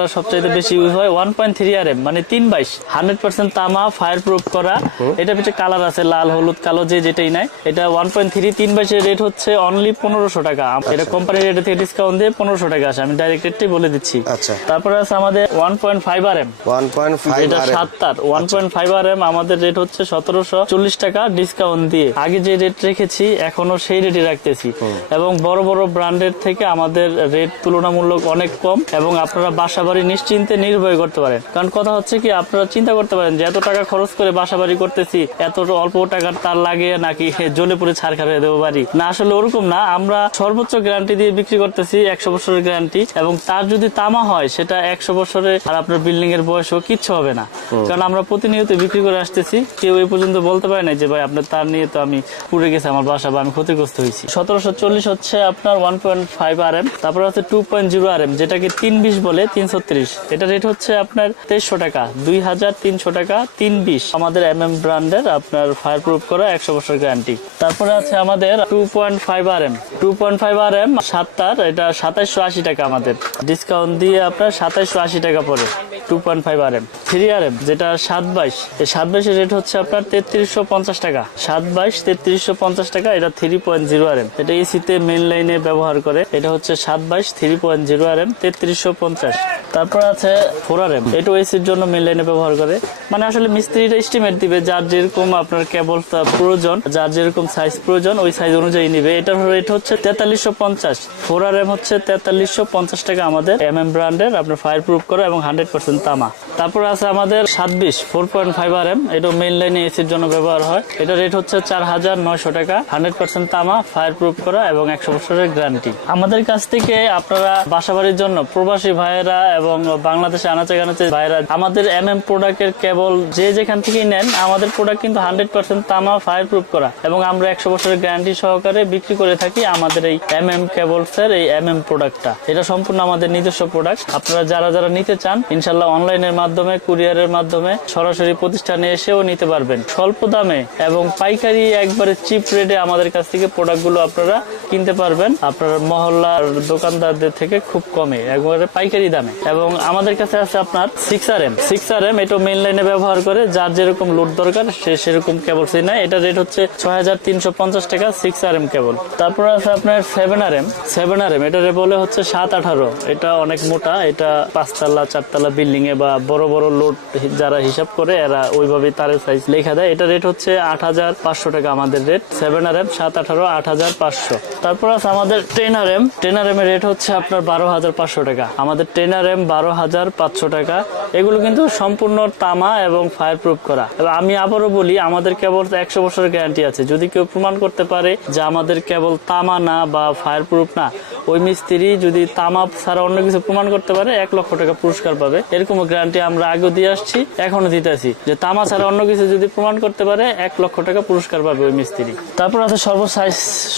তামাটা সবচেয়ে বেশি ইউজ হয় one point three R M মানে তিন বাইশ। হান্ড্রেড পার্সেন্ট তামা ফায়ার প্রুফ করা এটা পিছিয়ে কালার আছে লাল হলুদ কালো যে যেটাই নাই। এটা ওয়ান পয়েন্ট থ্রি তিন বাইশের রেট হচ্ছে অনলি পনেরোশো টাকা। এটা কোম্পানির রেট থেকে ডিসকাউন্ট দিয়ে পনেরোশো টাকা আসে। আমি ডাইরেক্ট রেটটাই বলে দিচ্ছি। আচ্ছা। তারপরে আছে আমাদের one point five R M one point five এটা সাত তার। One point five R M আমাদের রেট হচ্ছে সতেরোশো চল্লিশ টাকা ডিসকাউন্ট দিয়ে। আগে যে রেট রেখেছি এখনও সেই রেটই রাখতেছি। এবং বড় বড় ব্র্যান্ডের থেকে আমাদের রেট তুলনামূলক অনেক কম। এবং আপনারা বাসা বাড়ি নিশ্চিন্তে নির্ভয় করতে পারেন কারণ কথা হচ্ছে কি আপনারা চিন্তা করতে পারেন যে এত টাকা খরচ করে বাসা বাড়ি করতেছি এত অল্প টাকার তার লাগে নাকি জ্বলে পুড়ে ছাড় খারিয়ে দেবো বাড়ি? না আসলে ওরকম না। আমরা সর্বোচ্চ গ্যারান্টি দিয়ে বিক্রি করতেছি একশো বছরের গ্যারান্টি এবং তার যদি তামা হয় সেটা একশো বছরে আর আপনার বিল্ডিং এর বয়সও কিচ্ছু হবে না। কারণ আমরা প্রতিনিয়ত বিক্রি করে আসতেছি কেউ এই পর্যন্ত বলতে পারে না যে ভাই আপনার তার নিয়ে তো আমি পুড়ে গেছে আমার বাসা বা আমি ক্ষতিগ্রস্ত হয়েছি। সতেরোশো চল্লিশ হচ্ছে আপনার one point five R M তারপর হচ্ছে two point zero R M যেটাকে তিন বিশ বলে তিনশো ত্রিশ এটা রেট হচ্ছে আপনার তেইশশো টাকা, দুই হাজার তিনশো টাকা, তিন বিশ। আমাদের এম এম ব্র্যান্ডের আপনার ফায়ার প্রুফ করা, একশো বছর গ্যারান্টি তারপরে আছে আমাদের two point five R M two point five R M সাতটার, এটা সাতাইশশো আশি টাকা আমাদের। ডিসকাউন্ট দিয়ে আপনার সাতাইশশো আশি টাকা পড়ে। Two point five R M three R M যেটা সাত বাইশ। এই সাত বাইশের রেট হচ্ছে আপনার তেত্রিশশো পঞ্চাশ টাকা। সাত বাইশ, তেত্রিশশো পঞ্চাশ টাকা, এটা three point zero R M এটা এসিতে মেন লাইনে ব্যবহার করে, এটা হচ্ছে সাত বাইশ three point zero R M তেত্রিশশো পঞ্চাশ। তারপর আছে ফোর আর এম এটা এসির জন্য মেন লাইনে ব্যবহার করে। মানে আসলে মিস্ত্রিটা এস্টিমেট দিবে যার যেরকম আপনার কেবল প্রয়োজন, যার যেরকম সাইজ প্রয়োজন, ওই সাইজ অনুযায়ী নিবে। এটার রেট হচ্ছে তেতাল্লিশশো পঞ্চাশ। ফোর আর এম হচ্ছে তেতাল্লিশশো পঞ্চাশ টাকা আমাদের এম এম ব্র্যান্ডের আপনার ফায়ার প্রুফ করা এবং হান্ড্রেড পার্সেন্ট তামা। তারপর আছে আমাদের সাতবিশ four point five R M এটা মেইন লাইনে এসির জন্য ব্যবহার হয়। এটা রেট হচ্ছে চার হাজার নয়শো টাকা। হান্ড্রেড পার্সেন্ট তামা ফায়ার প্রুফ করা এবং একশো বছরের গ্যারান্টি আমাদের কাছ থেকে আপনারা বাসাবাড়ির জন্য প্রবাসী ভাইয়েরা এবং বাংলাদেশে আনাচে গানাচে ভাইয়েরা, আমাদের এম এম প্রোডাক্টের কেবল যে যেখান থেকেই নেন, আমাদের প্রোডাক্ট কিন্তু হান্ড্রেড পার্সেন্ট তামা ফায়ার প্রুফ করা এবং আমরা একশো বছরের গ্যারান্টি সহকারে বিক্রি করে থাকি আমাদের এই এম এম কেবলস এর এই এম এম প্রোডাক্টটা এটা সম্পূর্ণ আমাদের নিজস্ব প্রোডাক্ট আপনারা যারা যারা নিতে চান, ইনশাল্লাহ অনলাইনের মাধ্যমে, কুরিয়ারের মাধ্যমে সরাসরি প্রতিষ্ঠানে এসেও নিতে পারবেন। স্বল্প দামে এবং পাইকারি একবারে চিপ রেটে আমাদের কাছ থেকে প্রোডাক্টগুলো আপনারা কিনতে পারবেন। আপনার মহল্লার দোকানদারদের থেকে খুব কমে, একবারে পাইকারি দামে। এবং আমাদের কাছে আছে আপনার six R M six R M এটা মেন লাইনে ব্যবহার করে, যার যেরকম লোড দরকার, সে সেরকম কেবল সেই নেয় এটা রেট হচ্ছে ছয় হাজার তিনশো পঞ্চাশ টাকা সিক্স আর এম কেবল তারপর আছে আপনার seven R M seven R M এটা বলে হচ্ছে সাত আঠারো। এটা অনেক মোটা, এটা পাঁচতলা, চারতলা বিল্ডিং। এ বা বড় বড় লোড যারা হিসাব করে, এরা ওইভাবে তারের সাইজ লেখা দেয়। এটা রেট হচ্ছে আট হাজার পাঁচশো টাকা আমাদের রেট সেভেন আর এম সাত আঠারো, আট হাজার পাঁচশো। তারপর আছে আমাদের ten R M ten R এর রেট হচ্ছে আপনার বারো হাজার পাঁচশো টাকা। আমাদের টেন আর এম বারো হাজার পাঁচশো টাকা। এগুলো কিন্তু সম্পূর্ণ তামা এবং ফায়ার প্রুফ করা আমি আবারও বলি, আমাদের কেবল একশো বছরের গ্যারান্টি আছে। যদি কেউ প্রমাণ করতে পারে যে আমাদের কেবল তামা না বা ফায়ার প্রুফ না ওই মিস্ত্রি যদি তামা ছাড়া অন্য কিছু প্রমাণ করতে পারে, এক লক্ষ টাকা পুরস্কার পাবে। এরকম গ্যারান্টি আমরা আগেও দিয়ে আসছি এখনও দিতেছি। যে তামা ছাড়া অন্য কিছু যদি প্রমাণ করতে পারে, এক লক্ষ টাকা পুরস্কার পাবে ওই মিস্ত্রি। তারপর আছে সর্বসাইজ,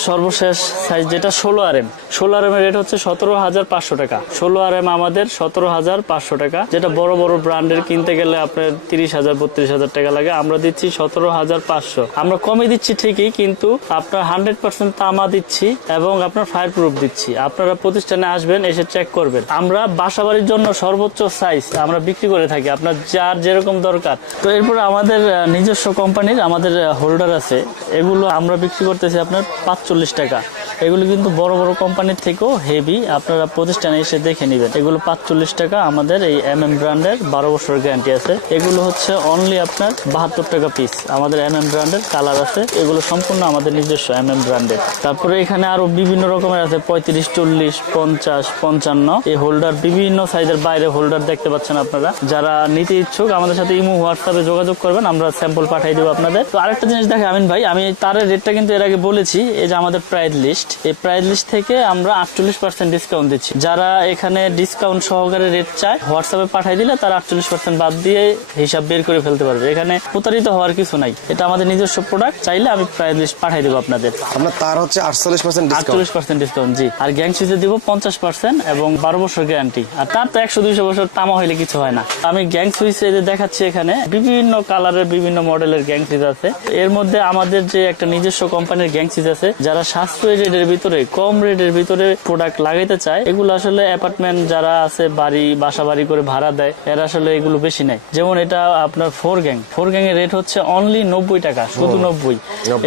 সর্বশেষ সাইজ যেটা ষোলো আর এম ষোলো আর এম রেট হচ্ছে সতেরো হাজার পাঁচশো টাকা। ষোলো আর এম আমাদের সতেরো হাজার পাঁচশো টাকা, যেটা বড় বড় ব্র্যান্ডের কিনতে গেলে আপনার তিরিশ হাজার, বত্রিশ হাজার টাকা লাগে। আমরা দিচ্ছি সতেরো হাজার পাঁচশো। আমরা কমে দিচ্ছি ঠিকই, কিন্তু আপনার হান্ড্রেড পার্সেন্ট তামা দিচ্ছি এবং আপনার ফায়ার প্রুফ দিচ্ছি। আপনারা প্রতিষ্ঠানে আসবেন, এসে চেক করবেন। আমরা বাসাবাড়ির জন্য সর্বোচ্চ সাইজ আমরা বিক্রি করে থাকি, আপনার যার যেরকম দরকার। তো এরপর আমাদের নিজস্ব কোম্পানির আমাদের হোল্ডার আছে। এগুলো আমরা বিক্রি করতেছি আপনার পাঁচচল্লিশ টাকা। এগুলো কিন্তু বড় বড় কোম্পানির থেকেও হেভি আপনারা প্রতিষ্ঠানে এসে দেখে নেবেন। এগুলো পাঁচচল্লিশ টাকা আমাদের এই এম এম ব্র্যান্ডের বারো বছর গ্যারান্টি আছে। এগুলো হচ্ছে অনলি আপনার বাহাত্তর টাকা পিস আমাদের এম এম ব্র্যান্ডের কালার আছে। এগুলো সম্পূর্ণ আমাদের নিজস্ব এম এম ব্র্যান্ডের তারপরে এখানে আরও বিভিন্ন রকমের আছে। পঁয়ত্রিশ, চল্লিশ, পঞ্চাশ, পঞ্চান্ন। এই হোল্ডার বিভিন্ন সাইজের বাইরে হোল্ডার দেখতে পাচ্ছেন আপনারা। যারা নিতে ইচ্ছুক, আমাদের সাথে ইমো হোয়াটসঅ্যাপে যোগাযোগ করবেন। আমরা স্যাম্পল পাঠিয়ে দেবো আপনাদের। তো আরেকটা জিনিস দেখে আমিন ভাই, আমি তারের রেটটা কিন্তু এর আগে বলেছি। এই যে আমাদের প্রাইস লিস্ট এই প্রাইস লিস্ট থেকে আমরা আটচল্লিশ পার্সেন্ট ডিসকাউন্ট দিচ্ছি। যারা এখানে ডিসকাউন্ট সহকারে রেট চায় হোয়াটসঅ্যাপে পাঠিয়ে দিলে তারা আটচল্লিশ পার্সেন্ট বাদ দিয়ে হিসাব বের করে ফেলতে পারবে। এখানে প্রতারিত হওয়ার কিছু নাই। এটা আমাদের নিজস্ব প্রোডাক্ট চাইলে আমি প্রাইস লিস্ট পাঠিয়ে দেবো আপনাদের। আপনার তার হচ্ছে আটচল্লিশ পার্সেন্ট আটচল্লিশ পার্সেন্ট ডিসকাউন্ট জি। আর গ্যাং সুইচে দিব পঞ্চাশ পার্সেন্ট এবং বারো বছর গ্যারান্টি আর তার তো একশো দুইশো বছর তামা হইলে কিছু হয় না। আমি গ্যাং সুইচে যে দেখাচ্ছি এখানে বিভিন্ন কালারের বিভিন্ন মডেলের গ্যাং সুইচ আছে। এর মধ্যে আমাদের যে একটা নিজস্ব কোম্পানির গ্যাং সুইচ আছে যারা সাশ্রয়ী রেটের ভিতরে কম রেটের ভিতরে প্রোডাক্ট লাগাইতে চায় এগুলো আসলে অ্যাপার্টমেন্ট যারা আছে বাড়ি বাসা বাড়ি করে ভাড়া দেয় এরা আসলে এগুলো বেশি নেয়। যেমন এটা আপনার ফোর গ্যাং ফোর গ্যাং এর রেট হচ্ছে অনলি নব্বই টাকা শুধু নব্বই।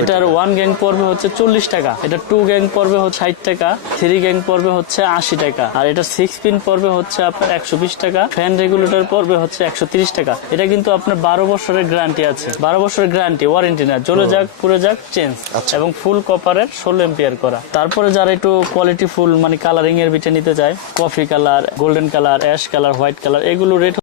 এটার ওয়ান গ্যাং পড়বে হচ্ছে চল্লিশ টাকা এটা টু গ্যাং পড়বে হচ্ছে ষাট টাকা থ্রি গ্যাং পড়বে হচ্ছে আশি টাকা আর এটা সিক্স পিন পর্বে হচ্ছে আপনার একশো বিশ টাকা ফ্যান রেগুলেটর পর্বে হচ্ছে একশো তিরিশ টাকা। এটা কিন্তু আপনার বারো বছরের গ্যারান্টি আছে বারো বছরের গ্যারান্টি ওয়ারেন্টি না জ্বলে যাক পুরো যাক চেঞ্জ আচ্ছা। এবং ফুল কপারের ষোলো এম্পিয়ার করা। তারপরে যারা একটু কোয়ালিটি ফুল মানে কালারিং এর বিটে নিতে চায় coffee colour golden colour ash colour white colour এগুলো রেট